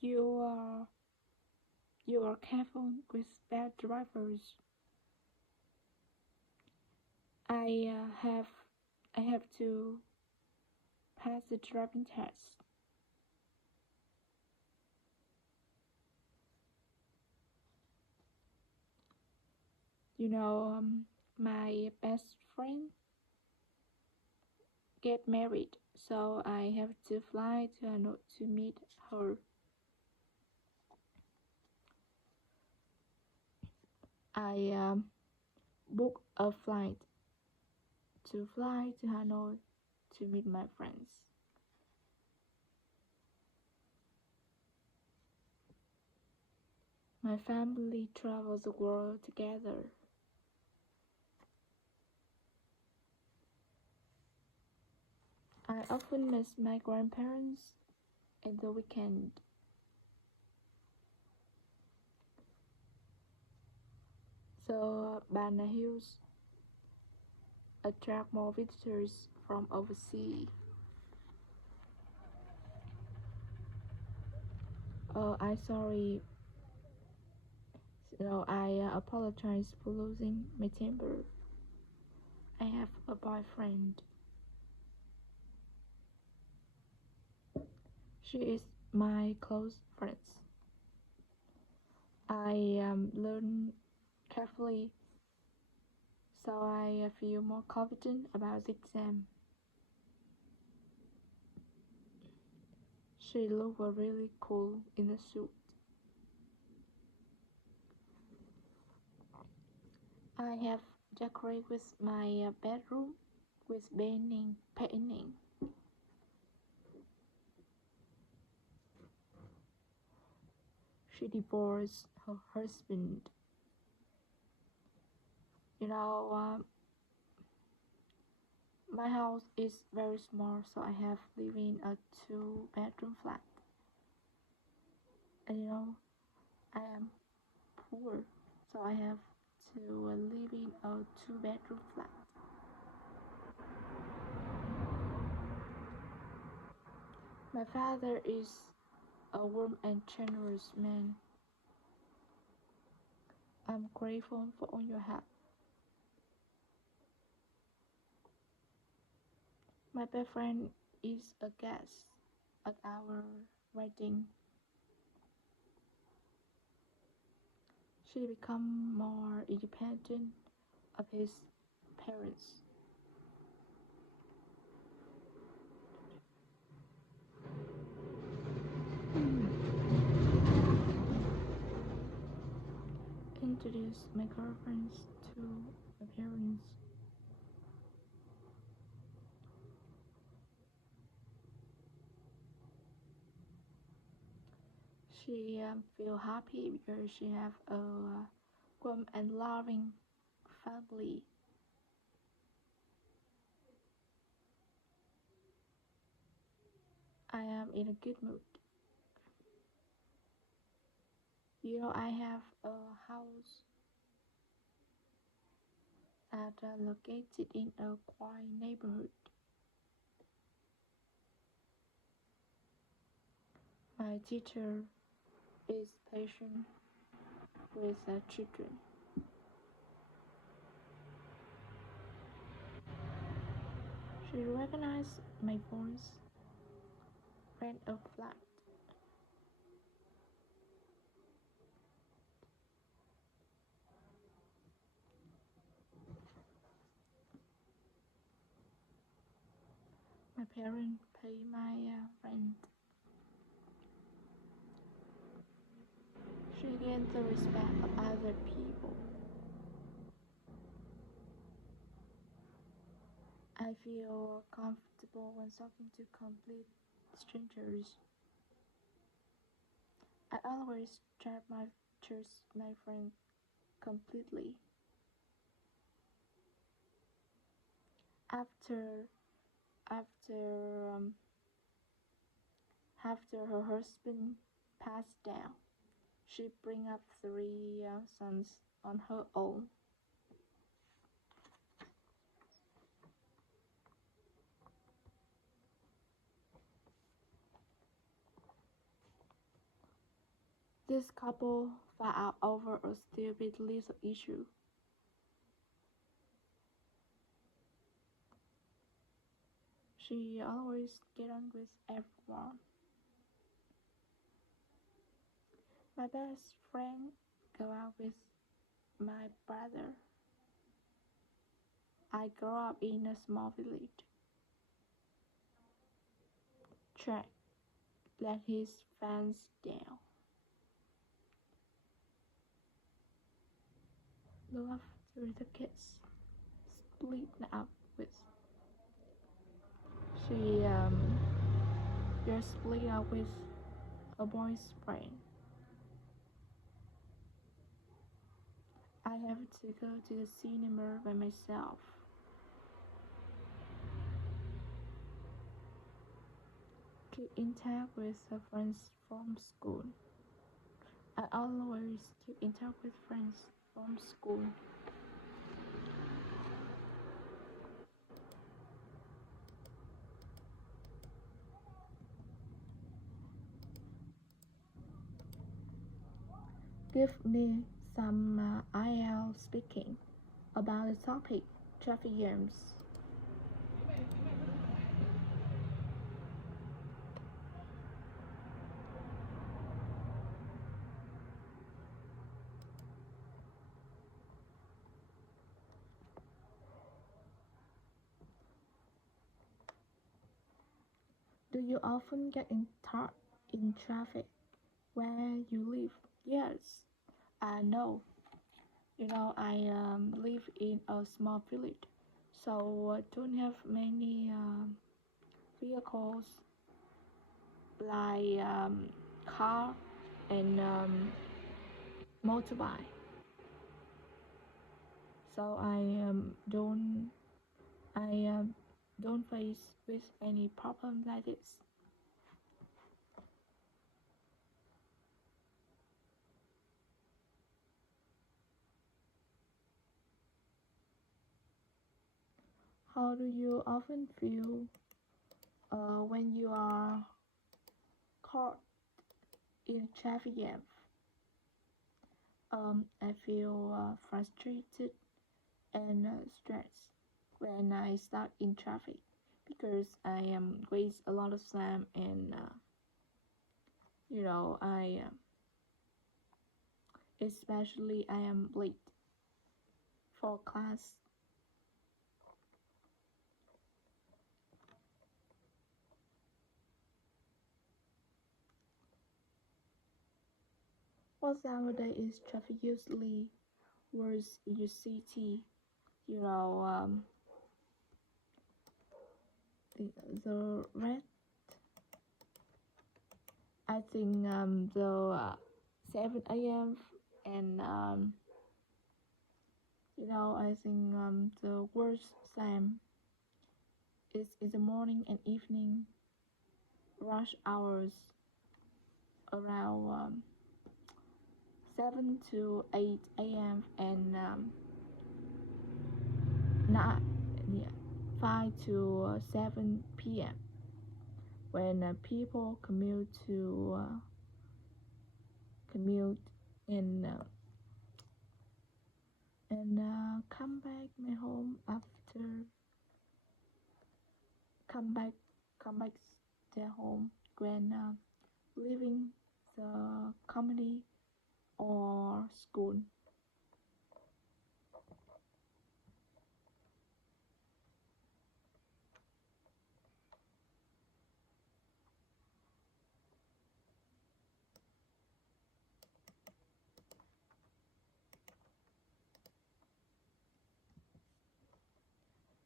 You are you are careful with bad drivers. I I have to pass the driving test. You know, my best friend get married, so I have to fly to Hanoi to meet her. I booked a flight to fly to Hanoi to meet my friends. My family travels the world together. I often miss my grandparents in the weekend. So Bana Hills attract more visitors from overseas. I'm sorry. I apologize for losing my temper. I have a boyfriend. She is my close friend. I learn carefully, so I feel more confident about the exam. She looked really cool in a suit. I have decorated with my bedroom with painting. She divorced her husband. You know, my house is very small, so I have live in a two-bedroom flat. And I am poor, so I have to live in a two-bedroom flat. My father is a warm and generous man. I'm grateful for all your help. My best friend is a guest at our wedding. She become more independent of his parents. Introduce my girlfriends to my parents. She feel happy because she have a warm and loving family. I am in a good mood. I have a house that located in a quiet neighborhood. My teacher is patient with the children. She recognized my voice, rent a flat. My parents pay my rent. She gains the respect of other people. I feel comfortable when talking to complete strangers. I always trust my friend completely. After after um, after her husband passed down, she bring up three sons on her own. This couple fought out over a stupid little issue. She always get on with everyone. My best friend go out with my brother. I grew up in a small village. Jack let his fence down. Look after the kids. Split up with. She just split up with a boy's friend. I have to go to the cinema by myself. Keep in touch with her friends from school. I always keep in touch with friends from school. Give me some IL speaking about the topic traffic jams. Do you often get in traffic where you live? Yes, I know. I live in a small village, so I don't have many vehicles like car and motorbike. So I don't face with any problem like this. How do you often feel when you are caught in traffic jam? I feel frustrated and stressed when I stuck in traffic because I waste a lot of time and I especially I am late for class. What nowadays is traffic usually worse in your city? You know, the red. I think the 7 a.m. and I think the worst time is in the morning and evening rush hours around 7 to 8 a.m. and 9, yeah, 5 to 7 p.m. when people commute and come back my home after come back come back their home when leaving the company or school.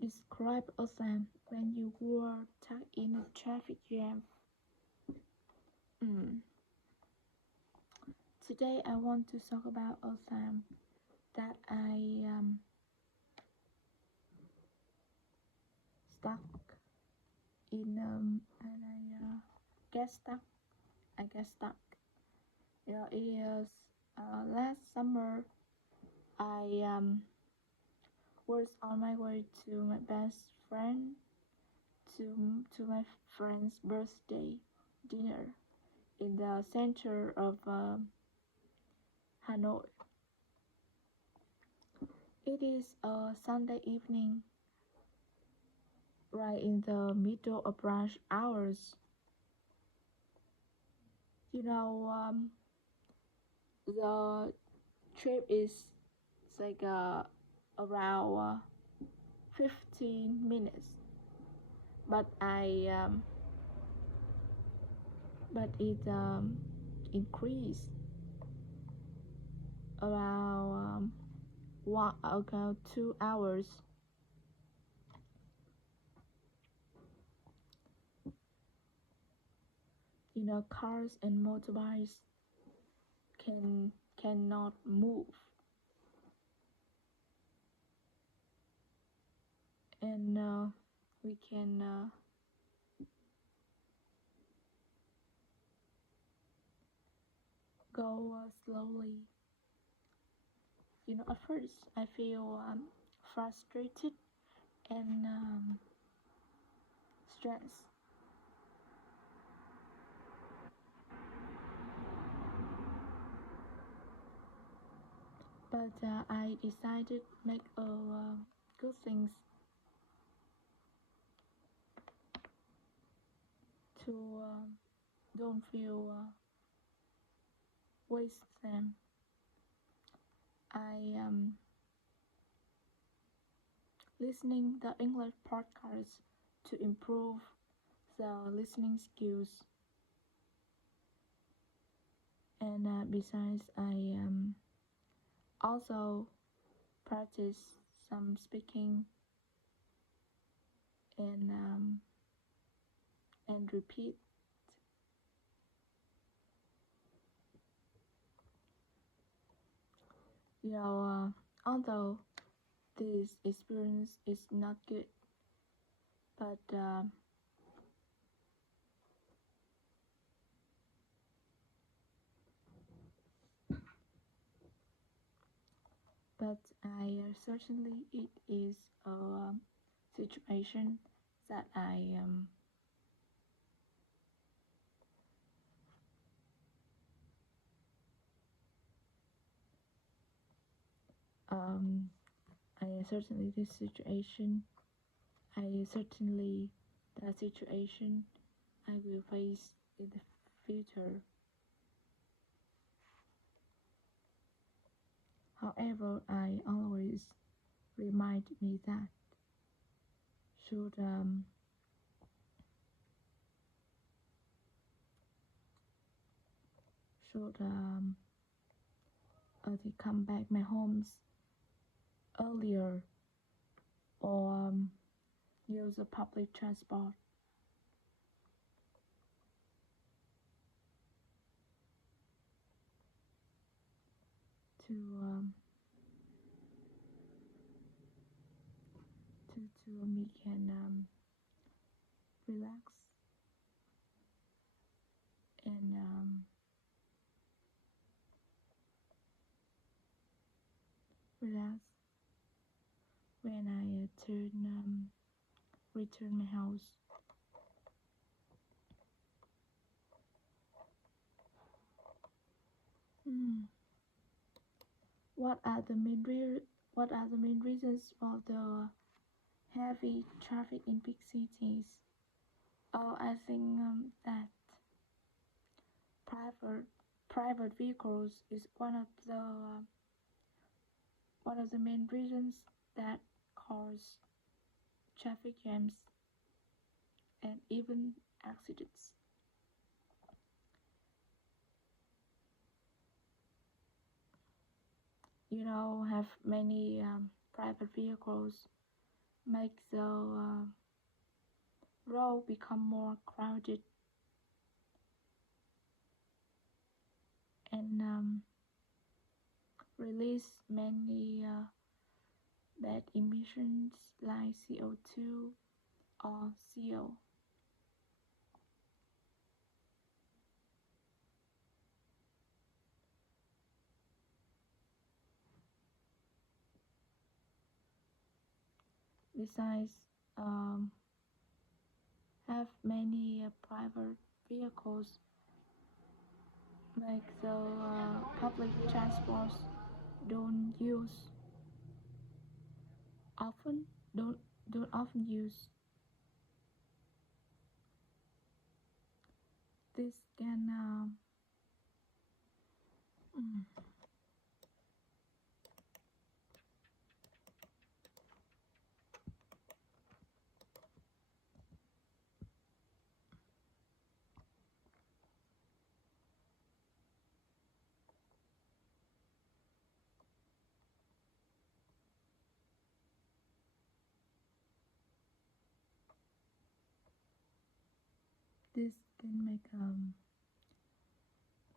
Describe a time when you were stuck in a traffic jam. Mm. Today I want to talk about a time that I stuck in and get stuck. I get stuck. It is last summer. I was on my way to my best friend to my friend's birthday dinner in the center of Hanoi. It is a Sunday evening, right in the middle of rush hours. You know, the trip is like around 15 minutes, but it increased around 2 hours. You know, cars and motorbikes cannot move, and we can go slowly. You know, at first I feel frustrated and stressed, but I decided make a good things to don't feel waste them. I listening the English podcast to improve the listening skills, and besides I also practice some speaking and repeat. You know, although this experience is not good, but I certainly it is a situation that um I certainly this situation I certainly that situation I will face in the future. However, I always remind me that should should they come back my homes earlier or use a public transport to um, to me can relax and relax when I return my house. Hmm. What are the what are the main reasons for the heavy traffic in big cities? Oh, I think that private private vehicles is one of the main reasons that cause traffic jams and even accidents. You know, have many private vehicles make the road become more crowded and release many bad emissions like CO2 or CO. Besides, um, have many private vehicles make the public transport don't use often don't often use. This can mm, this can make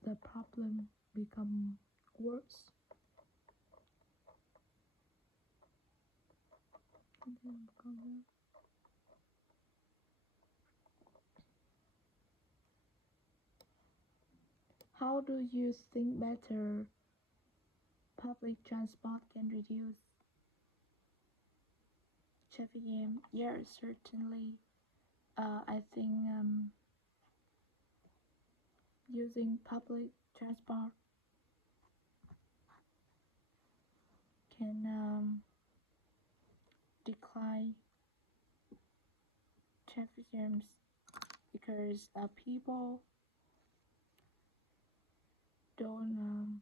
the problem become worse. How do you think better public transport can reduce traffic jam? Yes, certainly. I think using public transport can decline traffic jams because people don't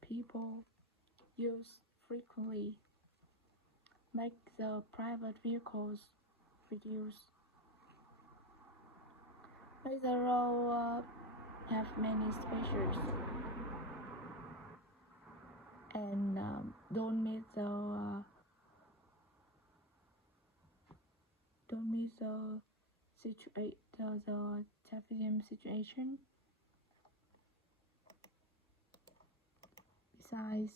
people use frequently make the private vehicles reduce. Make the road have many spaces and don't meet the traffic jam situation. Besides,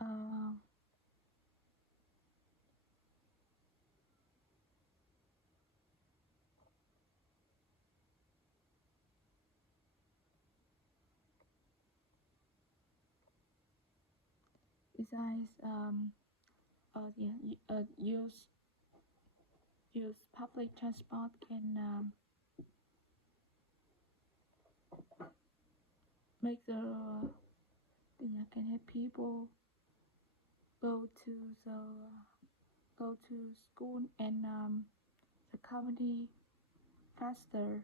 uh, besides, use public transport make can help people go to the go to school and the community faster,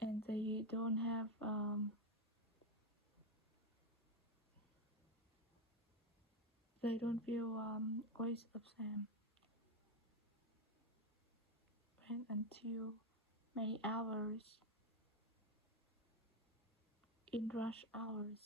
and they don't feel waste of time wait until many hours in rush hours.